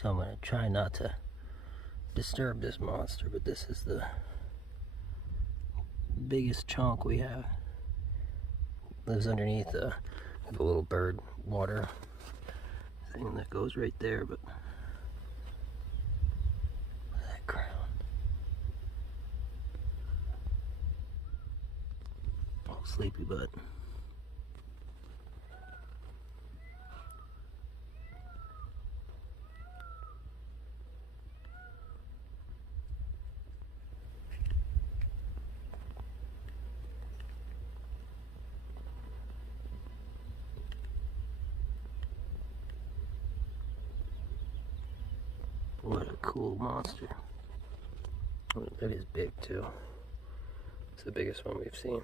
So I'm going to try not to disturb this monster, but this is the biggest chunk we have. Lives underneath the little bird water thing that goes right there, but look at that crown. Oh, sleepy butt. What a cool monster. Oh, that is big too. It's the biggest one we've seen.